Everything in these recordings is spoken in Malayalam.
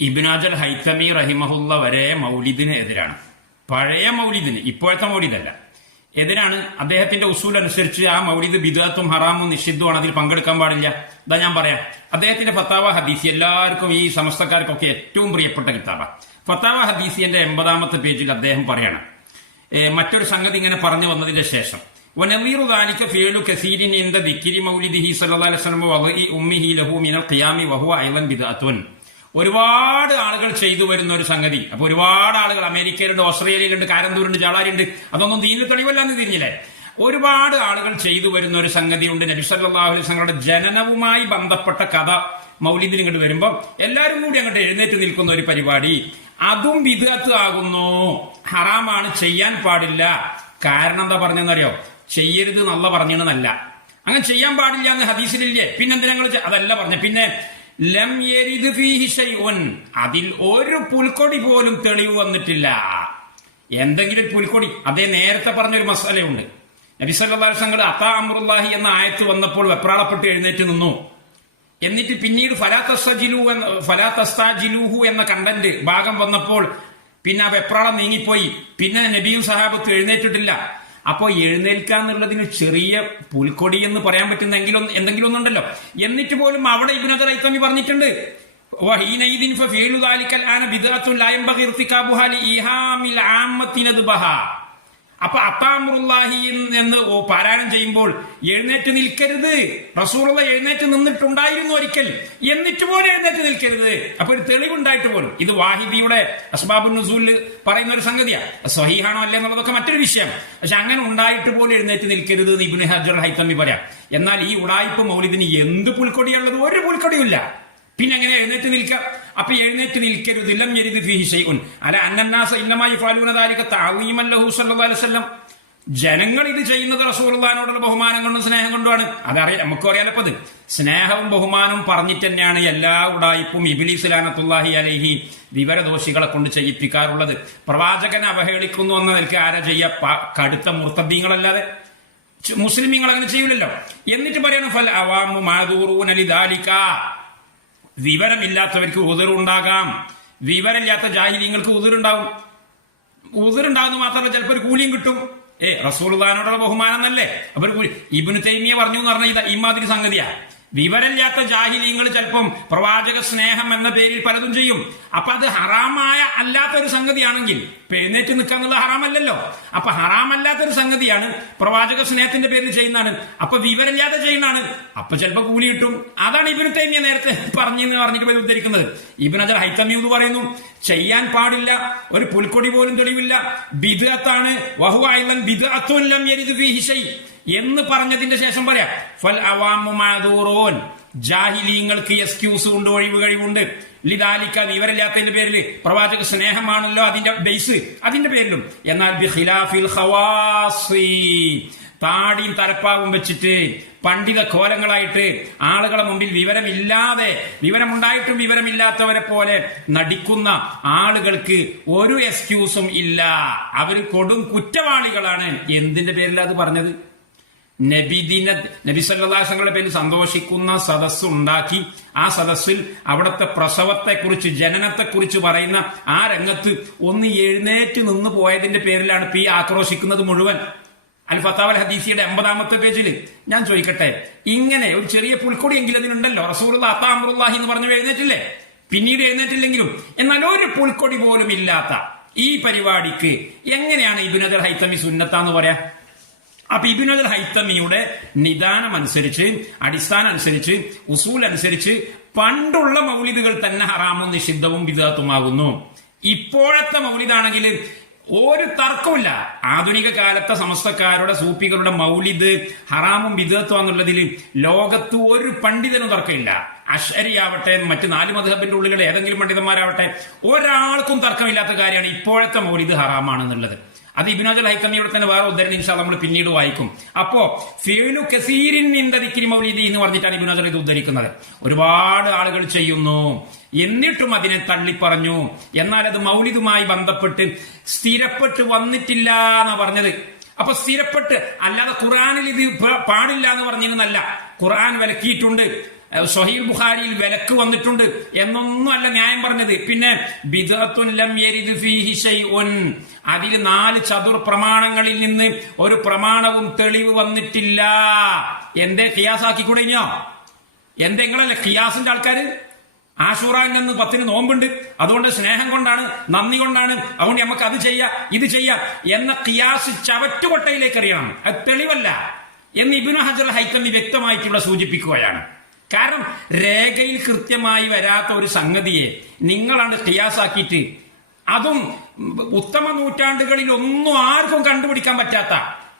ഇബിനാജൽ ഹൈത്തമി റഹിമഹുല്ല വരെ മൗലിദിന് എതിരാണ്. പഴയ മൗലിദിന് ഇപ്പോഴത്തെ മൗലിദല്ല. എതിരാണ് അദ്ദേഹത്തിന്റെ ഉസൂൽ അനുസരിച്ച് ആ മൗലിദ് ബിദാത്തും ഹറാമും നിഷിദ്ധമാണ് അതിൽ പങ്കെടുക്കാൻ പാടില്ല. ഇതാ ഞാൻ പറയാം. അദ്ദേഹത്തിന്റെ ഫത്താവ ഹദീസി എല്ലാവർക്കും ഈ സമസ്തക്കാർക്കൊക്കെ ഏറ്റവും പ്രിയപ്പെട്ട കിതാബ. ഫത്താവ ഹദീസിന്റെ എൺപതാമത്തെ പേജിൽ അദ്ദേഹം പറയണം. മറ്റൊരു സംഗതി ഇങ്ങനെ പറഞ്ഞു വന്നതിന്റെ ശേഷം. മിനൽ ഖിയാമി വഹുവ അയ്ളൻ ബിദഅത്തുൻ. ഒരുപാട് ആളുകൾ ചെയ്തു വരുന്ന ഒരു സംഗതി. അപ്പൊ ഒരുപാട് ആളുകൾ അമേരിക്കയിലുണ്ട് ഓസ്ട്രേലിയയിലുണ്ട് കാരന്തൂരുണ്ട് ജാളാരിയുണ്ട്. അതൊന്നും ദീനിൽ തെളിവല്ലാന്ന് തിരിഞ്ഞില്ലേ? ഒരുപാട് ആളുകൾ ചെയ്തു വരുന്ന ഒരു സംഗതിയുണ്ട്. നബി സല്ലല്ലാഹു അലൈഹി വസല്ലമയുടെ ജനനവുമായി ബന്ധപ്പെട്ട കഥ മൗലിദിന് ഇങ്ങോട്ട് വരുമ്പോൾ എല്ലാവരും കൂടി അങ്ങോട്ട് എഴുന്നേറ്റ് നിൽക്കുന്ന ഒരു പരിപാടി. അതും വിധത്ത് ആകുന്നു. ഹറാമാണ് ചെയ്യാൻ പാടില്ല. കാരണം എന്താ പറഞ്ഞെന്നറിയോ ചെയ്യരുത് നല്ല പറഞ്ഞെന്നല്ല അങ്ങനെ ചെയ്യാൻ പാടില്ല എന്ന് ഹദീസിലില്ലേ? പിന്നെന്തിനാ അതല്ല പറഞ്ഞു. പിന്നെ ലം യരിദ് ഫീഹി അതിൽ ഒരു പുൽക്കൊടി പോലും തെളിവ് വന്നിട്ടില്ല. എന്തെങ്കിലും പുൽക്കൊടി? അതേ നേരത്തെ പറഞ്ഞൊരു മസാലയുണ്ട്. നബി സല്ലല്ലാഹു അലൈഹി അതാ എന്ന ആയത്ത് വന്നപ്പോൾ വെപ്രാളപ്പെട്ട് എഴുന്നേറ്റ് നിന്നു. എന്നിട്ട് പിന്നീട് ഫലാത്തസ്ജിലു എന്ന ഫലാത്തസ്താജിലൂഹു എന്ന കണ്ടന്റ് ഭാഗം വന്നപ്പോൾ പിന്നെ ആ വെപ്രാളം നീങ്ങിപ്പോയി. പിന്നെ നബിയും സഹാബത്ത് എഴുന്നേറ്റിട്ടില്ല. അപ്പോ എഴുന്നേൽക്കാന്നുള്ളതിന് ചെറിയ പുൽക്കൊടി എന്ന് പറയാൻ പറ്റുന്ന എങ്കിലും എന്തെങ്കിലും ഒന്നുണ്ടല്ലോ എന്നിട്ട് പോലും അവിടെ ഇബിനദർ ഐത്തമി പറഞ്ഞിട്ടുണ്ട് വഹീനൈദിൻ ഫഫീലു ദാലിക്കൽ ആന അപ്പൊ അത്താമുറുല്ലാഹി എന്ന് പാരായണം ചെയ്യുമ്പോൾ എഴുന്നേറ്റ് നിൽക്കരുത്. റസൂറുള്ള എഴുന്നേറ്റ് നിന്നിട്ടുണ്ടായിരുന്നു ഒരിക്കൽ. എന്നിട്ട് പോലും എഴുന്നേറ്റ് നിൽക്കരുത്. അപ്പൊ ഒരു തെളിവുണ്ടായിട്ട് പോലും. ഇത് വാഹിബിയുടെ അസ്ബാബുൽ നുസൂലിൽ പറയുന്ന ഒരു സംഗതിയാണ് സ്വഹീഹാണോ അല്ലേ എന്നുള്ളതൊക്കെ മറ്റൊരു വിഷയം. പക്ഷെ അങ്ങനെ ഉണ്ടായിട്ട് പോലും എഴുന്നേറ്റ് നിൽക്കരുത് എന്ന് ഹജർ ഹൈത്തമ്മി പറയാം. എന്നാൽ ഈ ഉടായ്പ മൗലിദിന് എന്ത് പുൽക്കൊടിയുള്ളത്? ഒരു പുൽക്കൊടിയില്ല പിന്നെ എങ്ങനെ എഴുന്നേറ്റ് നിൽക്കാം? അപ്പൊ എഴുന്നേറ്റ് നിൽക്കരുത്. ഇല്ലം എരിത് ഫീഹി അല്ല അല അന്നന്നാസ ഇന്നമായി ഫാലൂന ദാലിക തഅളീമൻ ലഹു സ്വല്ലല്ലാഹു അലൈഹി ജനങ്ങൾ ഇത് ചെയ്യുന്നത് റസൂർദാനോടുള്ള ബഹുമാനം കൊണ്ടും സ്നേഹം കൊണ്ടുമാണ്. അതറിയാം നമുക്ക് അറിയാലപ്പത് സ്നേഹവും ബഹുമാനവും പറഞ്ഞിട്ട് തന്നെയാണ് എല്ലാ ഉടായിപ്പും ഇബിലീസ് ലാനത്തുല്ലാഹി അലഹി വിവരദോഷികളെ കൊണ്ട് ചെയ്യിപ്പിക്കാറുള്ളത്. പ്രവാചകനെ അവഹേളിക്കുന്നു എന്ന നിലയ്ക്ക് ആരാ ചെയ്യ? കടുത്ത മുർത്തബ്ദീങ്ങളല്ലാതെ മുസ്ലിം മുസ്ലിമീങ്ങൾ അങ്ങനെ ചെയ്യില്ലല്ലോ എന്നിട്ട് പറയണം ഫൽ അവാമു അലി ലിദാലിക. വിവരമില്ലാത്തവർക്ക് ഉതിറുണ്ടാകാം വിവരമില്ലാത്ത ജാഹിര്യങ്ങൾക്ക് ഉതിറുണ്ടാവും ഉതിറുണ്ടാകുന്ന മാത്രമല്ല ചിലപ്പോൾ ഒരു കൂലിയും കിട്ടും. ഏ റസൂൽദാനോടുള്ള ബഹുമാനം എന്നല്ലേ അപ്പൊ ഒരു ഇബിന് തൈമിയ പറഞ്ഞു എന്ന് പറഞ്ഞാൽ ഇമാതിരി സംഗതിയാ. വിവരമില്ലാത്ത ജാഹിലീങ്ങൾ ചിലപ്പം പ്രവാചക സ്നേഹം എന്ന പേരിൽ പലതും ചെയ്യും. അപ്പൊ അത് ഹറാമായ അല്ലാത്തൊരു സംഗതിയാണെങ്കിൽ പെരുന്നേറ്റ് നിൽക്കുക എന്നുള്ളത് ഹറാമല്ലല്ലോ. അപ്പൊ ഹറാമല്ലാത്തൊരു സംഗതിയാണ് പ്രവാചക സ്നേഹത്തിന്റെ പേരിൽ ചെയ്യുന്നതാണ്. അപ്പൊ വിവരമില്ലാതെ ചെയ്യുന്നതാണ്. അപ്പൊ ചിലപ്പോൾ കൂലി കിട്ടും. അതാണ് ഇബിന് തൈമിയ നേരത്തെ പറഞ്ഞെന്ന് പറഞ്ഞിട്ട് പേര് ഉദ്ധരിക്കുന്നത്. ഇബിൻ അജർ ഹൈത്തമ്യൂന്ന് പറയുന്നു ചെയ്യാൻ പാടില്ല ഒരു പുൽക്കൊടി പോലും തെളിവില്ല. ബിദ്അത്താണ്. വഹു ഐലൻ ബിദ്അത്തുൻ ലം യരിദ് ഫീഹി ഷൈ. എന്ന് പറഞ്ഞതിന്റെ ശേഷം പറയാം. ഫൽ അവാമു മാദൂറൂൻ. ജാഹിലീങ്ങൾക്ക് എക്സ്ക്യൂസ് ഉണ്ട് ഒഴിവ് കഴിവുണ്ട്. ലിദാലിക്ക വിവരമില്ലാത്തതിന്റെ പേരിൽ പ്രവാചക സ്നേഹമാണല്ലോ അതിന്റെ ബേസ് അതിന്റെ പേരിലും. എന്നാൽ ബി ഖിലാഫിൽ ഖവാസി. താടിയും തലപ്പാവും വെച്ചിട്ട് പണ്ഡിത കോലങ്ങളായിട്ട് ആളുകളെ മുമ്പിൽ വിവരമില്ലാതെ വിവരമുണ്ടായിട്ടും വിവരമില്ലാത്തവരെ പോലെ നടിക്കുന്ന ആളുകൾക്ക് ഒരു എക്സ്ക്യൂസും ഇല്ല. അവർ കൊടും കുറ്റവാളികളാണ്. എന്തിന്റെ പേരിലാണ് അത് പറഞ്ഞത്? നബിദിന നബി സല്ലാസങ്ങളുടെ പേരിൽ സന്തോഷിക്കുന്ന സദസ്സ് ഉണ്ടാക്കി ആ സദസ്സിൽ അവിടുത്തെ പ്രസവത്തെക്കുറിച്ച് ജനനത്തെക്കുറിച്ച് പറയുന്ന ആ രംഗത്ത് ഒന്ന് എഴുന്നേറ്റ് നിന്ന് പോയതിന്റെ പേരിലാണ് പി ആക്രോശിക്കുന്നത് മുഴുവൻ. അൽ ഫത്താവൽ ഹദീസിയുടെ എൺപതാമത്തെ പേജിൽ ഞാൻ ചോദിക്കട്ടെ ഇങ്ങനെ ഒരു ചെറിയ പുൽക്കൊടിയെങ്കിലും അതിനുണ്ടല്ലോ? റസൂർ അത്താമുറുല്ലാഹി എന്ന് പറഞ്ഞു എഴുന്നേറ്റില്ലേ? പിന്നീട് എഴുന്നേറ്റില്ലെങ്കിലും എന്നാൽ ഒരു പുൽക്കൊടി പോലും ഇല്ലാത്ത ഈ പരിപാടിക്ക് എങ്ങനെയാണ് ഇബിനദർ ഹൈത്തമി സുന്നത്ത എന്ന് പറയാ? അപ്പൊ ഇബിനുൽ ഹൈത്തമിയുടെ നിദാനം അനുസരിച്ച് അടിസ്ഥാനം അനുസരിച്ച് ഉസൂൽ അനുസരിച്ച് പണ്ടുള്ള മൗലിദുകൾ തന്നെ ഹറാമും നിഷിദ്ധവും വിദാത്തുമാകുന്നു. ഇപ്പോഴത്തെ മൗലിദാണെങ്കിൽ ഒരു തർക്കമില്ല ആധുനിക കാലത്തെ സമസ്തക്കാരുടെ സൂപ്പികളുടെ മൗലിദ് ഹറാമും വിധത്വം എന്നുള്ളതിൽ ലോകത്ത് ഒരു പണ്ഡിതനും തർക്കമില്ല. അഷരിയാവട്ടെ മറ്റ് നാല് മധുഹബിന്റെ ഉള്ളിലുള്ള ഏതെങ്കിലും പണ്ഡിതന്മാരാവട്ടെ ഒരാൾക്കും തർക്കമില്ലാത്ത കാര്യമാണ് ഇപ്പോഴത്തെ മൗലിദ് ഹറാമാണെന്നുള്ളത്. അത് ഇബിനോജൽ ഹൈക്കമ്മിയുടെ തന്നെ വേറെ ഉദ്ധരണി ഇൻഷാ നമ്മൾ പിന്നീട് വായിക്കും. അപ്പോ ഫീലു കസീരിൻ നിന്ദിക്കിരി മൗലിദി എന്ന് പറഞ്ഞിട്ടാണ് ഇബിനോജൽ ഇത് ഉദ്ധരിക്കുന്നത്. ഒരുപാട് ആളുകൾ ചെയ്യുന്നു. എന്നിട്ടും അതിനെ തള്ളി പറഞ്ഞു എന്നാൽ അത് മൗലിദുമായി ബന്ധപ്പെട്ട് സ്ഥിരപ്പെട്ട് വന്നിട്ടില്ല എന്നാ പറഞ്ഞത്. അപ്പൊ സ്ഥിരപ്പെട്ട് അല്ലാതെ ഖുറാനിൽ ഇത് പാടില്ല എന്ന് പറഞ്ഞിരുന്നല്ല ഖുറാൻ വിലക്കിയിട്ടുണ്ട്. സൊഹീൽ ബുഖാരിയിൽ വിലക്ക് വന്നിട്ടുണ്ട്. എന്നൊന്നും അല്ല ന്യായം പറഞ്ഞത്. പിന്നെ അതിൽ നാല് ചതുർ പ്രമാണങ്ങളിൽ നിന്ന് ഒരു പ്രമാണവും തെളിവ് വന്നിട്ടില്ല. എന്തേ ഖിയാസാക്കി കൂടെഞ്ഞോ എന്തെങ്കിലല്ലേ ഖിയാസിന്റെ ആൾക്കാര്? ആശൂറാൻ നിന്ന് പത്തിന് നോമ്പുണ്ട്. അതുകൊണ്ട് സ്നേഹം കൊണ്ടാണ് നന്ദി കൊണ്ടാണ്. അതുകൊണ്ട് നമുക്ക് അത് ചെയ്യാം ഇത് ചെയ്യാം എന്ന കിയാസ് ചവറ്റുകൊട്ടയിലേക്ക് അറിയണം അത് തെളിവല്ല. എന്ന് ഇബിനു ഹജർ ഹൈത്തമി വ്യക്തമായിട്ടുള്ള സൂചിപ്പിക്കുകയാണ്. കാരണം രേഖയിൽ കൃത്യമായി വരാത്ത ഒരു സംഗതിയെ നിങ്ങളാണ് ഖിയാസാക്കിയിട്ട് അതും ഉത്തമ നൂറ്റാണ്ടുകളിൽ ഒന്നും ആർക്കും കണ്ടുപിടിക്കാൻ പറ്റാത്ത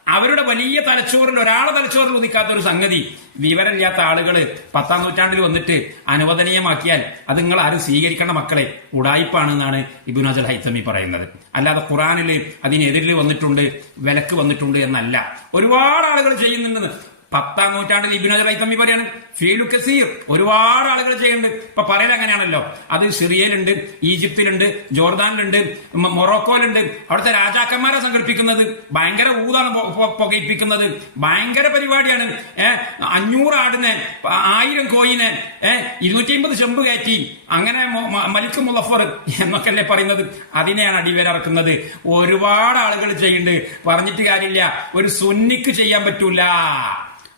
അവരുടെ വലിയ തലച്ചോറിൽ ഒരാളെ തലച്ചോറിൽ ഉദിക്കാത്ത ഒരു സംഗതി. വിവരമില്ലാത്ത ആളുകൾ പത്താം നൂറ്റാണ്ടിൽ വന്നിട്ട് അനുവദനീയമാക്കിയാൽ അത് നിങ്ങൾ ആരും സ്വീകരിക്കേണ്ട മക്കളെ. ഉടായിപ്പാണെന്നാണ് ഇബുൻ അജൽ ഹൈത്തമി പറയുന്നത്. അല്ലാതെ ഖുറാനിൽ അതിനെതിരിൽ വന്നിട്ടുണ്ട് വിലക്ക് വന്നിട്ടുണ്ട് എന്നല്ല. ഒരുപാട് ആളുകൾ ചെയ്യുന്നുണ്ടെന്ന് പത്താം നൂറ്റാണ്ടിൽ ഇബിനു അജൽ ഹൈത്തമി പറയാണ് ഫീലു കസീർ ഒരുപാട് ആളുകൾ ചെയ്യുന്നുണ്ട്. ഇപ്പൊ പറയൽ അങ്ങനെയാണല്ലോ. അത് സിറിയയിലുണ്ട് ഈജിപ്തിലുണ്ട് ജോർദാനിലുണ്ട് മൊറോക്കോയിലുണ്ട്. അവിടുത്തെ രാജാക്കന്മാരെ സംഘടിപ്പിക്കുന്നത്. ഭയങ്കര ഊതാണ് പുകയിപ്പിക്കുന്നത്. ഭയങ്കര പരിപാടിയാണ്. ഏഹ് അഞ്ഞൂറ് ആടിനെ ആയിരം കോയിനെ ഏഹ് ഇരുന്നൂറ്റി അമ്പത് ചെമ്പ് കയറ്റി അങ്ങനെ മലിക്ക് മുളഫർ എന്നൊക്കെയല്ലേ പറയുന്നത്. അതിനെയാണ് അടിവേരറക്കുന്നത്. ഒരുപാട് ആളുകൾ ചെയ്യുന്നുണ്ട്. പറഞ്ഞിട്ട് കാര്യമില്ല. ഒരു സുന്നിക്ക് ചെയ്യാൻ പറ്റൂല.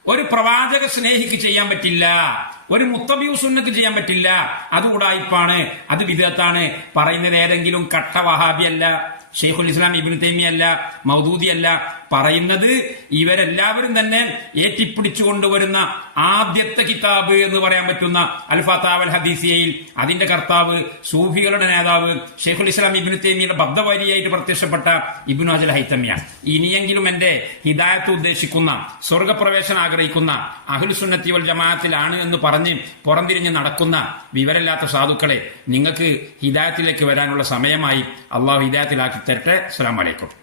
ഒരു പ്രവാചക സ്നേഹിക്ക് ചെയ്യാൻ പറ്റില്ല. ഒരു മുത്തബിയു സുന്നക്ക് ചെയ്യാൻ പറ്റില്ല. അത് ഉടായിപ്പാണ് അത് വിധത്താണ് പറയുന്നത് ഏതെങ്കിലും കട്ട വഹാബി അല്ല ഷെയ്ഖുൽ ഇസ്ലാം ഇബിൻ തൈമി അല്ല മൗദൂദി അല്ല പറയുന്നത് ഇവരെല്ലാവരും തന്നെ ഏറ്റിപ്പിടിച്ചു കൊണ്ടുവരുന്ന ആദ്യത്തെ കിതാബ് എന്ന് പറയാൻ പറ്റുന്ന അൽഫാത്താവൽ ഹദീസിയയിൽ അതിന്റെ കർത്താവ് സൂഫികളുടെ നേതാവ് ഷെയ്ഖുൽ ഇസ്ലാം ഇബിനു തേമിയുടെ ബദ്ധവാരിയായിട്ട് പ്രത്യക്ഷപ്പെട്ട ഇബിനു അജൽ ഹൈത്തമ്യ ഇനിയെങ്കിലും എന്റെ ഹിദായത്ത് ഉദ്ദേശിക്കുന്ന സ്വർഗപ്രവേശനം ആഗ്രഹിക്കുന്ന അഹുൽസുന്നത്തി വൽ ജമാഅത്തിലാണ് എന്ന് പറഞ്ഞ് പുറംതിരിഞ്ഞ് നടക്കുന്ന വിവരമില്ലാത്ത സാധുക്കളെ നിങ്ങൾക്ക് ഹിദായത്തിലേക്ക് വരാനുള്ള സമയമായി. അള്ളാഹു ഹിദായത്തിലാക്കി തരട്ടെ. അസ്സാം അലൈക്കും.